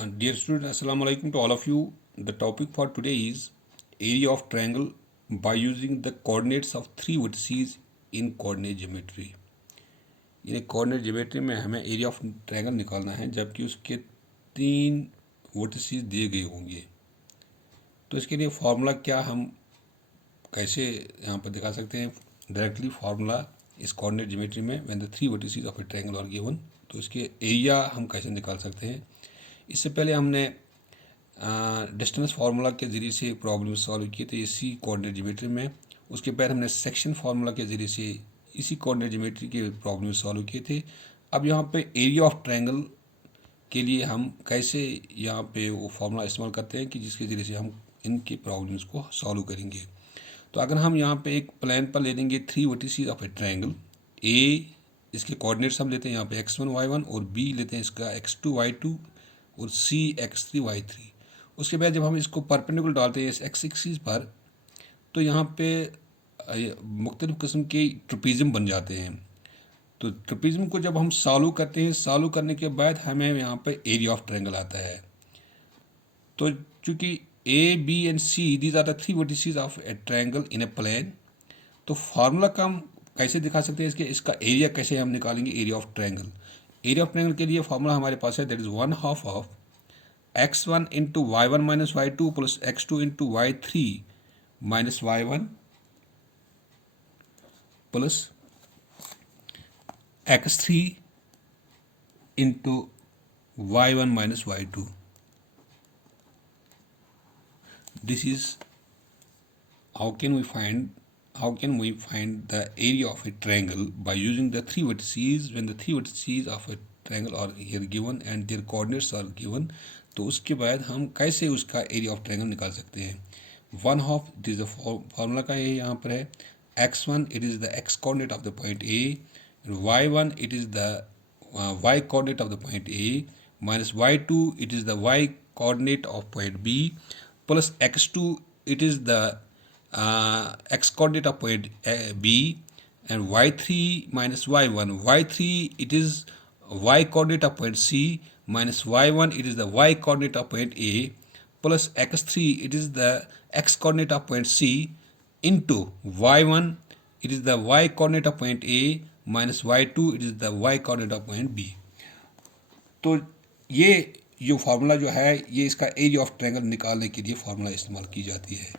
Dear students, Assalamu alaikum to all of you. The topic for today is area of triangle by using the coordinates of three vertices in coordinate geometry. यानी coordinate geometry में हमें area of triangle निकालना है जबकि उसके तीन vertices दिए गए होंगे। तो इसके लिए फार्मूला क्या हम कैसे यहाँ पर दिखा सकते हैं डायरेक्टली फार्मूला इस कोऑर्डिनेट ज्योमेट्री में when the three vertices of a triangle are given. तो इसके एरिया हम कैसे निकाल सकते हैं। इससे पहले हमने डिस्टेंस फार्मूला के ज़रिए से प्रॉब्लम सॉल्व की तो इसी कोऑर्डिनेट ज्योमेट्री में। उसके बाद हमने सेक्शन फार्मूला के ज़रिए से इसी कोऑर्डिनेट ज्योमेट्री के प्रॉब्लम सॉल्व किए थे। अब यहाँ पे एरिया ऑफ ट्रायंगल के लिए हम कैसे यहाँ पे वो फार्मूला इस्तेमाल करते हैं कि जिसके ज़रिए से हम इनके प्रॉब्लम्स को सॉल्व करेंगे। तो अगर हम यहाँ पे एक प्लान पर ले लेंगे three vertices of a triangle ए, इसके कोऑर्डिनेट्स हम लेते हैं यहाँ पे x1 y1 और बी लेते हैं इसका x2 y2 और सी x3 y3। उसके बाद जब हम इसको परपेंडिकुलर डालते हैं इस एक्स एक्सिस पर तो यहाँ पे मुख्तलिफ़ किस्म के ट्रपीज़म बन जाते हैं। तो ट्रपीज़म को जब हम सॉल्व करते हैं, सॉल्व करने के बाद हमें यहाँ पे एरिया ऑफ ट्रायंगल आता है। तो चूँकि A B and C these are the three vertices of a triangle in a plane, तो फार्मूला का हम कैसे दिखा सकते हैं इसका एरिया कैसे हम निकालेंगे area of triangle. Area of triangle के लिए फार्मूला हमारे पास है that is 1/2 of x1 into y1 minus y2 plus x2 into y3 minus y1 plus x3 into y1 minus y2। This is how can we find the area of a triangle by using the three vertices when the three vertices of a triangle are here given and their coordinates are given। तो उसके बाद हम कैसे उसका area of triangle निकाल सकते हैं। 1/2 it is the formula का ये यहाँ पर है। x1 it is the x coordinate of the point A, y1 it is the y coordinate of the point A, minus y2 it is the y coordinate of point B, plus x2 it is the x coordinate of point B, and y3 minus y1, y3 it is y coordinate of point C, minus y1 it is the y coordinate of point A, plus x3 it is the x coordinate of point C, into y1 it is the y coordinate of point A, minus y2 it is the y coordinate of point B। तो ये जो formula जो है ये इसका area of triangle निकालने के लिए फार्मूला इस्तेमाल की जाती है।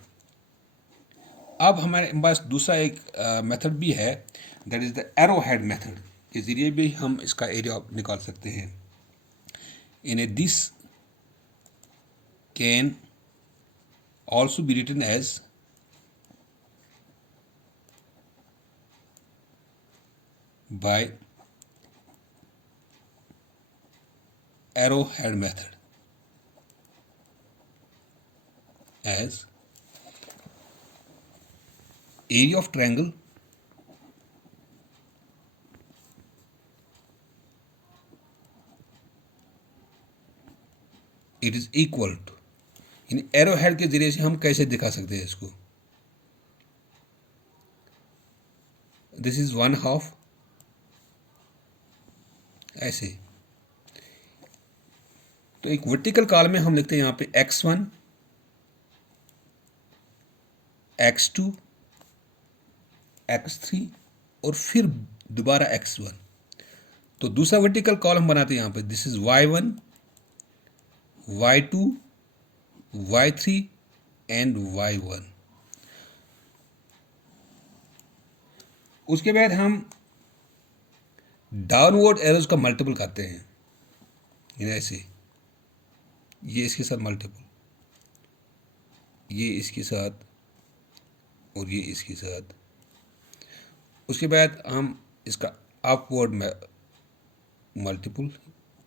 अब हमारे पास दूसरा एक मेथड भी है that is the arrowhead method के ज़रिए भी हम इसका एरिया निकाल सकते हैं। In a this can also be written as by arrowhead method as area of triangle it is equal to, in arrowhead के जरिए से हम कैसे दिखा सकते हैं इसको। दिस इज 1/2 ऐसे। तो एक वर्टिकल कॉलम में हम लिखते हैं यहाँ पे x1 x2 x3 और फिर दोबारा x1। तो दूसरा वर्टिकल कॉलम बनाते हैं यहाँ पे this is y1 y2 y3 and y1। उसके बाद हम डाउनवर्ड एरोज का मल्टीपल करते हैं ऐसे, ये इसके साथ मल्टीपल, ये इसके साथ और ये इसके साथ। उसके बाद हम इसका अपवर्ड में मल्टीपल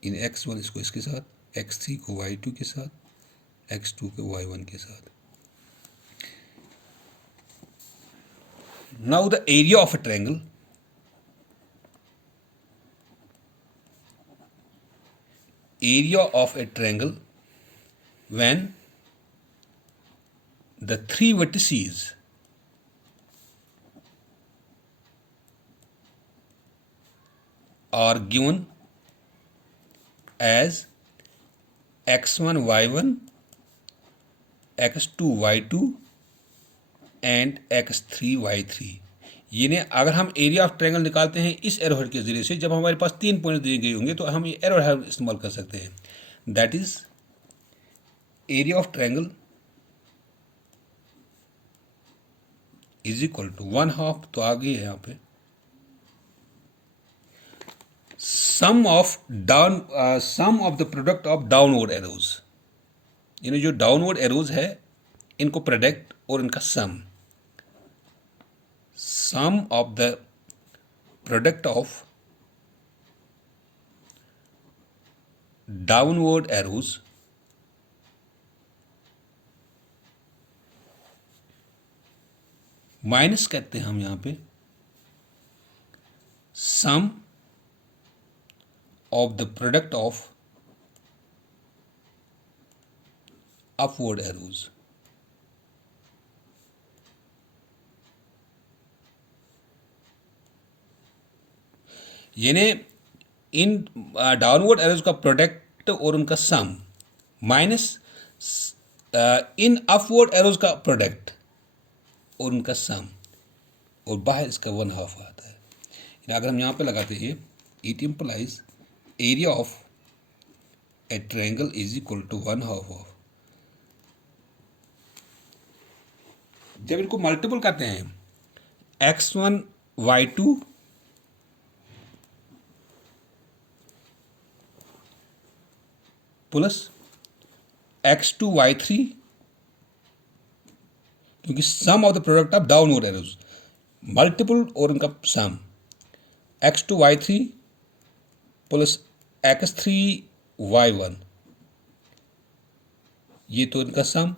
इन x1 इसको इसके साथ, x3 को y2 के साथ, x2 को y1 के साथ। Now the area of a triangle, area of a triangle when the three vertices are given as x1 y1 x2 y2 and x3 y3। यानी अगर हम एरिया ऑफ ट्रायंगल निकालते हैं इस एरो हेड के जरिए से, जब हमारे पास 3 पॉइंट दिए गए होंगे तो हम ये एरो हेड इस्तेमाल कर सकते हैं। That is area of triangle is equal to 1/2, तो आगे है यहाँ पे sum of the product of downward arrows. यानी जो डाउनवर्ड एरोज है इनको प्रोडक्ट और इनका sum of the product of downward arrows minus कहते हैं हम यहां पे sum of the product of upward arrows. यानी इन डाउनवर्ड एरोज का प्रोडक्ट और उनका सम माइनस इन अपवर्ड एरोज का प्रोडक्ट और उनका सम, और बाहर इसका 1/2 आता है। यानी अगर हम यहाँ पे लगाते हैं it implies area of a triangle is equal to 1/2 ऑफ, जब इनको मल्टीपल करते हैं x1 y2 plus x2 y3, क्योंकि sum of the product of downward arrows multiple और उनका सम x2 y3 plus x3 y1, ये तो इनका सम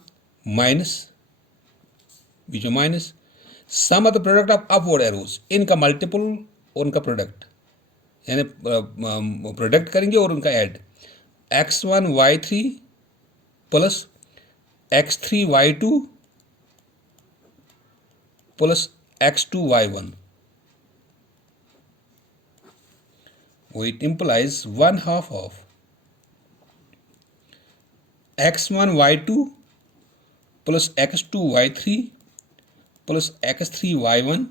माइनस बीच में minus sum of the product of upward arrows, इनका मल्टीपल और उनका प्रोडक्ट, यानी प्रोडक्ट करेंगे और उनका add x1 y3 plus x3 y2 plus x2 y1, it implies 1/2 of x1 y2 plus x2 y3 plus x3 y1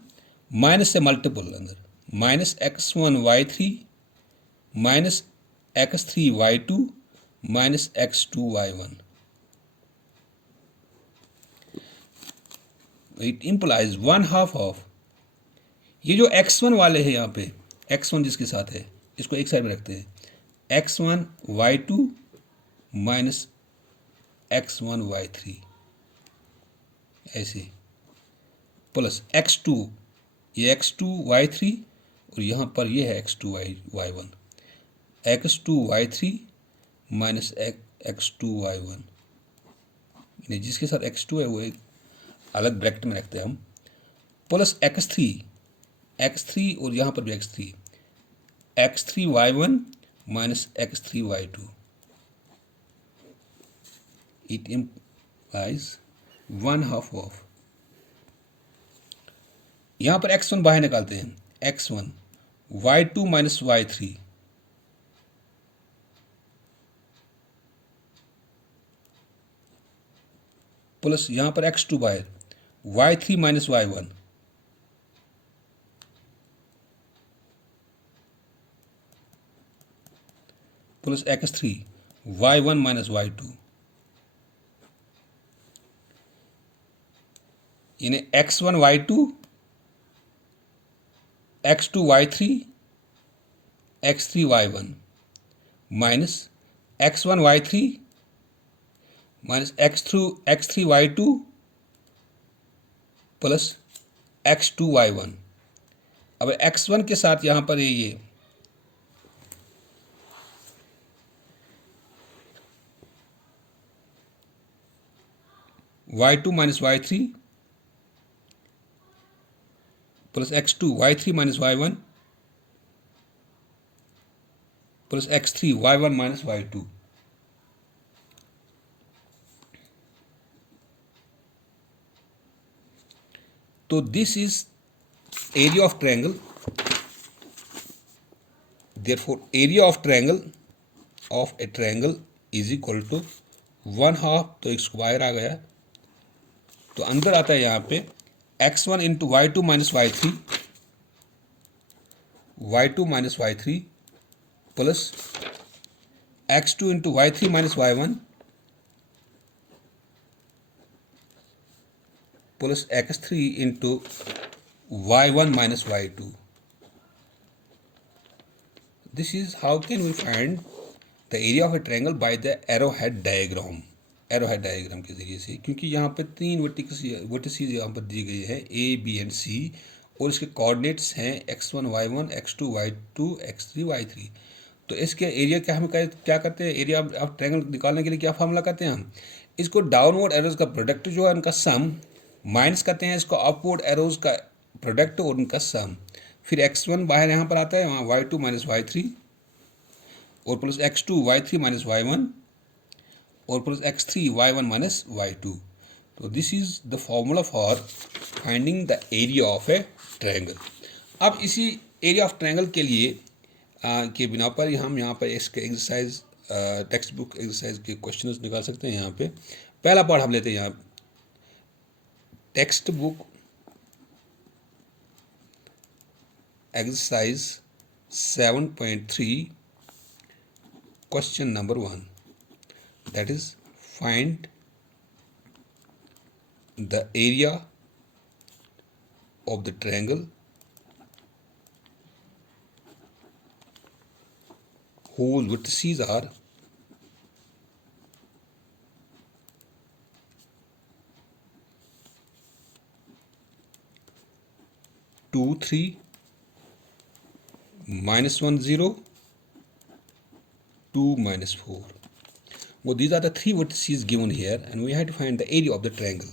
minus से multiple अंदर minus x1 y3 minus x3 y2 minus x2 y1, it implies 1/2 of ये जो x1 वाले हैं यहाँ पे x1 जिसके साथ है इसको एक साइड में रखते हैं x1 y2 minus x1 y3 ऐसे प्लस x2, ये x2 y3 और यहाँ पर ये है x2 y1 x2 y3 minus x2 y1, जिसके साथ x2 है वो एक अलग ब्रैकेट में रखते हैं हम, प्लस x3 और यहाँ पर भी x3 y1 minus x3 y2, it implies 1/2 of, यहाँ पर x1 बाहर निकालते हैं x1 y2 minus y3 plus यहाँ पर x2 बाहर y3 minus y1 plus x3 y1 minus y2, यानी x1 y2 x2 y3 x3 y1 minus x1 y3 minus x3 y2 plus x2 y1। अब x1 के साथ यहाँ पर ये y2 minus y3 plus x2 y3 minus y1 plus x3 y1 minus y2, तो this is area of triangle. Therefore area of triangle of a triangle is equal to 1/2, तो एक square आ गया, तो अंदर आता है यहाँ पे x1 into y2 minus y3, y2 minus y3 plus x2 into y3 minus y1 plus x3 into y1 minus y2. This is how can we find the area of a triangle by the arrowhead diagram. arrowhead diagram के जरिए से, क्योंकि यहाँ पे 3 vertices यहाँ पर दी गई है a, b एंड c, और इसके कोऑर्डिनेट्स हैं x1 y1, x2 y2, x3 y3. तो इसके एरिया क्या हम क्या करते हैं, एरिया ऑफ ट्रायंगल निकालने के लिए क्या फार्मूला करते हैं हम, इसको डाउनवर्ड एरोज का प्रोडक्ट जो है उनका सम माइनस करते हैं, इसको अपवर्ड एरोज का प्रोडक्ट और उनका सम, फिर x1 बाहर यहाँ पर आता है, वहाँ y2 माइनस y3 और plus x2 y3 minus y1 और plus x3 y1 minus y2. तो this is the formula for finding the area of a triangle. अब इसी एरिया ऑफ ट्रायंगल के लिए के बिना पर हम यहाँ पर इसके एक्सरसाइज टेक्स्ट बुक एक्सरसाइज के क्वेश्चंस निकाल सकते हैं. यहाँ पे पहला पार्ट हम लेते हैं, यहाँ text book exercise 7.3 question number 1, that is find the area of the triangle whose vertices are 2, 3, -1, 0, 2, -4. Well, these are the 3 vertices given here, and we have to find the area of the triangle.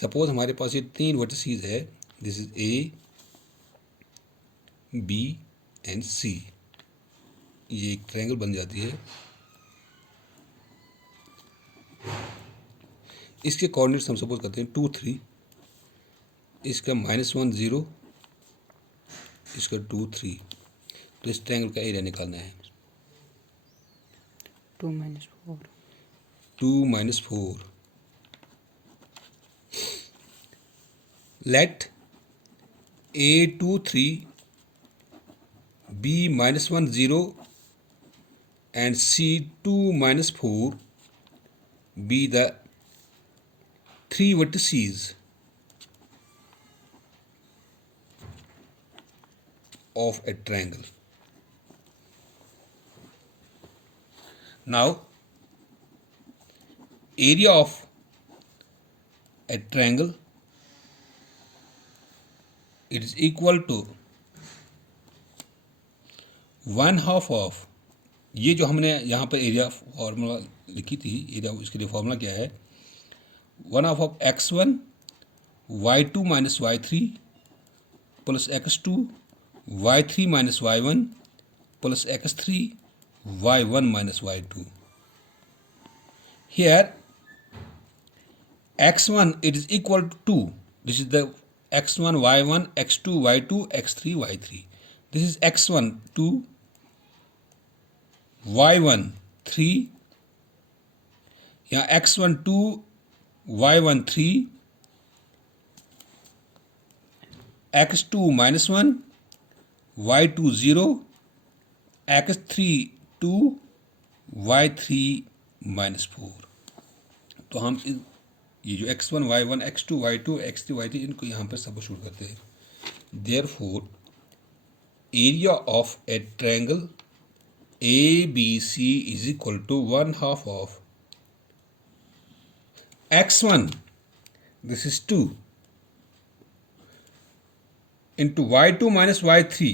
Suppose हमारे पास ये 3 vertices है, this is A, B and C. ये एक triangle बन जाती है. इसके coordinates हम सपोज करते हैं 2, 3, इसका -1, 0, इसका 2, 3. तो इस ट्रायंगल का एरिया निकालना है. 2 minus 4. 2 minus 4. Let A 2, 3, B -1, 0 and C 2, -4 be the 3 vertices of a triangle. Now, area of a triangle, it is equal to 1/2 of, ये जो हमने यहाँ पर एरिया फॉर्मूला लिखी थी, एरिया इसके लिए फॉर्मूला क्या है, 1/2 of x1 y2 minus y3 plus x2 y3 minus y1 plus x3 y1 minus y2. Here x1 it is equal to 2. This is the x1 y1 x2 y2 x3 y3. This is x1 2, y1 3, यहाँ x1 2, y1 3, x2 -1, y2 0, x3 2, y3 -4. तो हम ये जो x1 y1 x2 y2 x3 y3 इनको यहाँ पर substitute करते हैं. Therefore, area of a triangle ABC is equal to 1/2 of x1, this is 2, into y2 minus y3,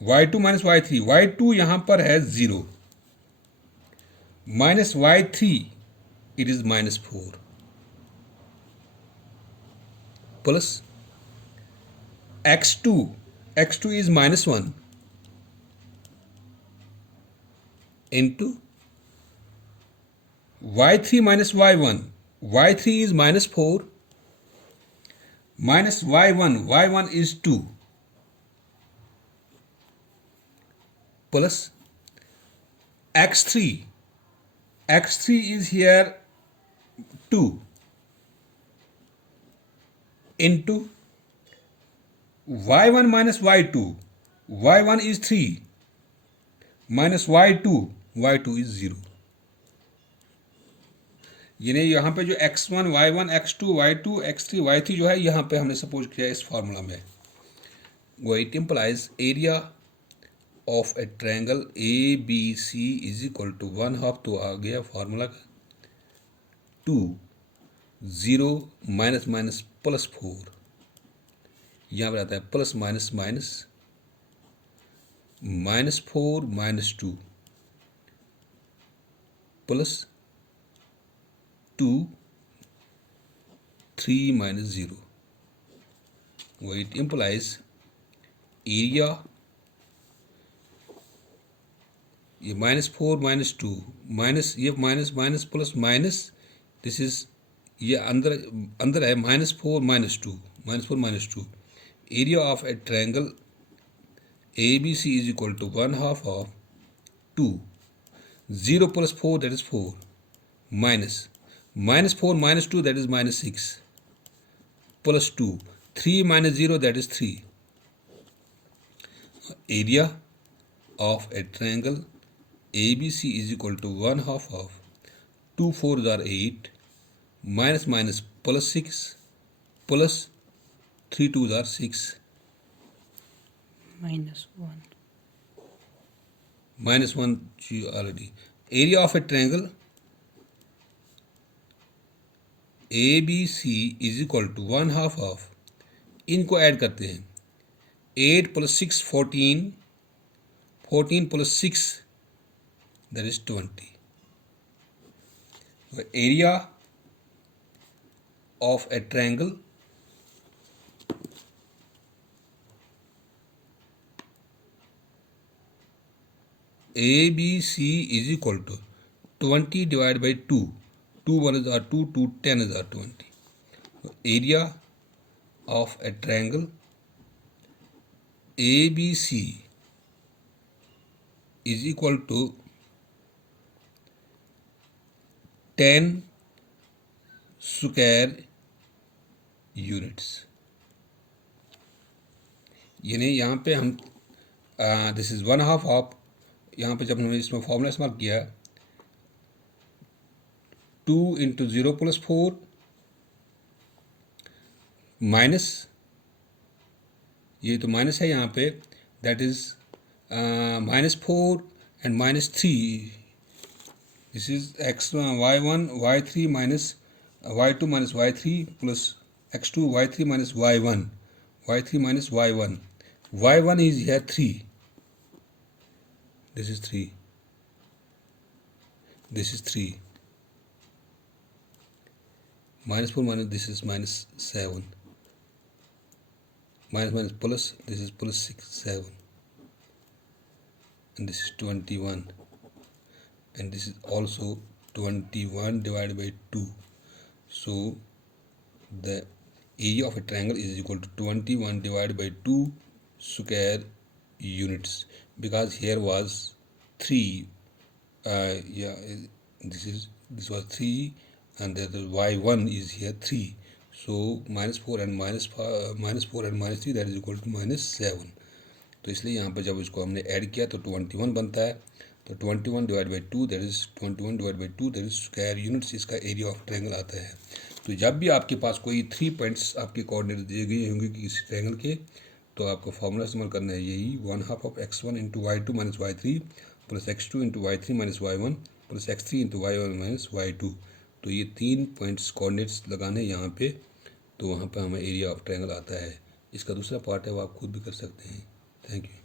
y2 minus y3, y2 यहाँ पर है 0, minus y3 it is -4, plus x2, x2 is -1 into y3 minus y1, y3 is -4 minus y1, y1 is 2 plus x3 is here 2 into y1 minus y2, y1 is 3 minus y2 is 0। यानी यहाँ पे जो x1 y1 x2 y2 x3 y3 जो है यहाँ पे हमने suppose किया इस फार्मूला में, वो it implies area of a triangle A B C is equal to 1/2, तो आ गया फार्मूला का 2 0 माइनस माइनस प्लस 4, यहाँ पर आता है plus minus minus -4 -2 plus 2 3 minus 0, वो इट इम्प्लाइज एरिया, ये -4 -2 माइनस, ये minus minus plus minus, this is ये अंदर है -4 -2 area of a triangle A B C is equal to 1/2 of 2 0 plus 4 that is 4 minus -4 -2 that is -6 plus 2 3 minus 0 that is 3, area of a triangle ABC is equal to 1/2 of 2 4s are 8 minus minus plus 6 plus 3 2s are 6 -1 already। area of a triangle ABC is equal to 1/2 of, इनको add करते हैं, 8 plus 6 14 plus 6 that is 20। area of a triangle ABC is equal to 20 divided by 2, 2 1s are 2, 2 10s are 20। area of a triangle ABC is equal to 10 square units। यानी यहाँ पे हम this is 1/2 of, यहाँ पे जब हमने इसमें formula इस्तेमाल किया 2 इंटू 0 प्लस 4 माइनस, ये तो माइनस है यहाँ पे, that is -4 and -3, this is y1 y3 minus y2 minus y3 plus x2 y3 minus y1 minus y1 is here 3, this is 3, this is 3 -4 minus, this is -7 minus plus, this is plus 6 7 and this is 21 and this is also 21 divided by 2, so the area of a triangle is equal to 21 divided by 2 square units, because here was 3, this was 3 and the y1 is here 3, so -4 and -3 that is equal to -7। तो इसलिए यहाँ पर जब इसको हमने add किया तो 21 बनता है, तो 21 divide by 2 that is square units इसका एरिया ऑफ ट्रायंगल आता है। तो जब भी आपके पास कोई 3 पॉइंट्स आपके कोऑर्डिनेट दिए गए होंगे किसी ट्रायंगल के, तो आपको फॉर्मूला इस्तेमाल करना है यही 1/2 of x1 into y2 minus y3 plus x2 into y3 minus y1 plus x3 into y1 minus y2। तो ये 3 पॉइंट्स कोऑर्डिनेट्स लगाने यहाँ पे, तो वहाँ पे हमें एरिया ऑफ ट्रायंगल आता है। इसका दूसरा पार्ट है वो आप खुद भी कर सकते हैं। Thank you.